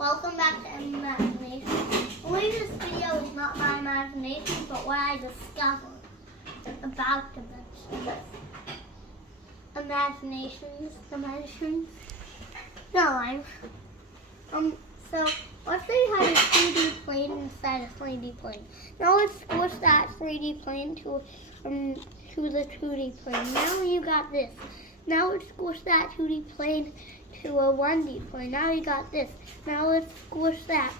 Welcome back to Imagination. Only this video is not my imagination, but what I discovered about dimensions. Dimensions. No, so let's say you had a 2D plane inside a 3D plane. Now let's squish that 3D plane to the 2D plane. Now you got this. Now let's squish that 2D plane to a 1D plane. Now you got this. Now let's squish that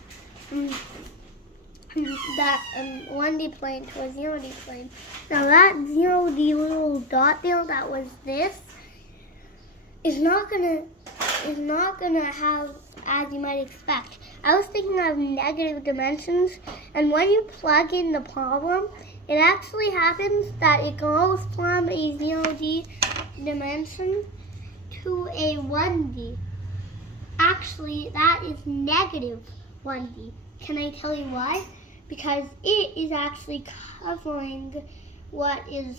1D plane to a 0D plane. Now that 0D little dot there that was this is not gonna have, as you might expect. I was thinking of negative dimensions, and when you plug in the problem, it actually happens that it goes from a 0D dimension to a 1D. Actually, that is negative 1D. Can I tell you why? Because it is actually covering what is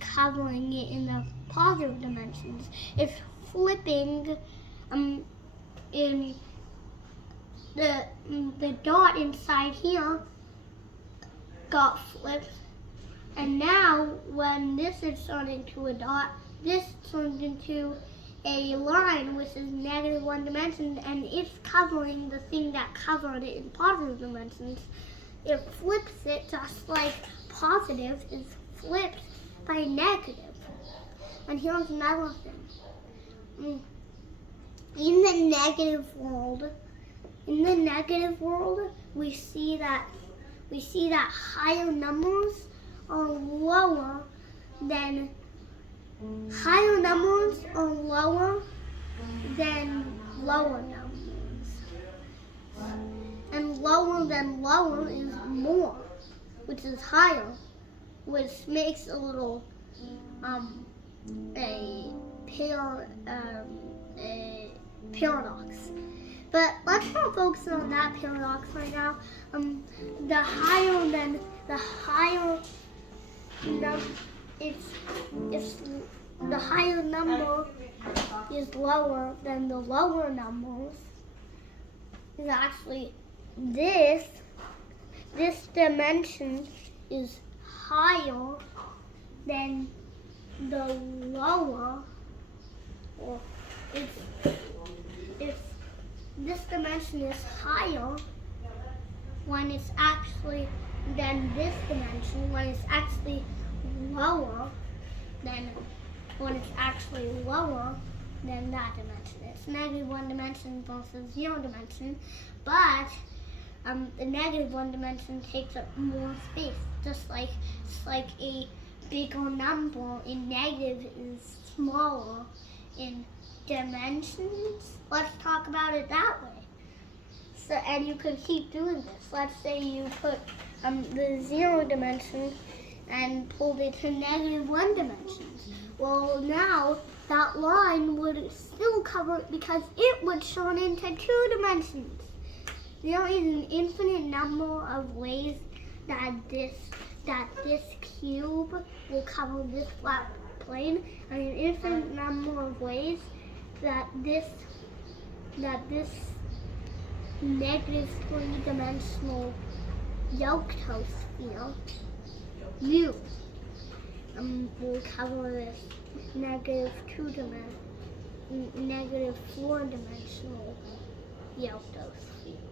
covering it in the positive dimensions. It's flipping in the dot inside here got flipped, and now when this is turned into a dot, this turns into a line which is negative 1 dimension, and it's covering the thing that covered it in positive dimensions. It flips it just like positive is flipped by negative. And here's another thing. In the negative world, we see that higher numbers are lower than lower numbers, and lower than lower is more, which is higher, which makes a little paradox. But let's not focus on that paradox right now. The higher number is lower than the lower numbers. Is actually this dimension is higher than the lower, or if this dimension is higher when it's actually than this dimension, when it's actually lower than that dimension. It's negative 1 dimension versus 0 dimension, but the negative 1 dimension takes up more space. Just like a bigger number in negative is smaller in dimensions. Let's talk about it that way. So, and you could keep doing this. Let's say you put the 0 dimension and pulled it to negative 1 dimensions. Well, now that line would still cover it because it would turn into 2 dimensions. There is an infinite number of ways that this cube will cover this flat plane, and an infinite number of ways that this negative 3-dimensional Yokoto sphere U will cover this negative 4-dimensional Yokoto sphere.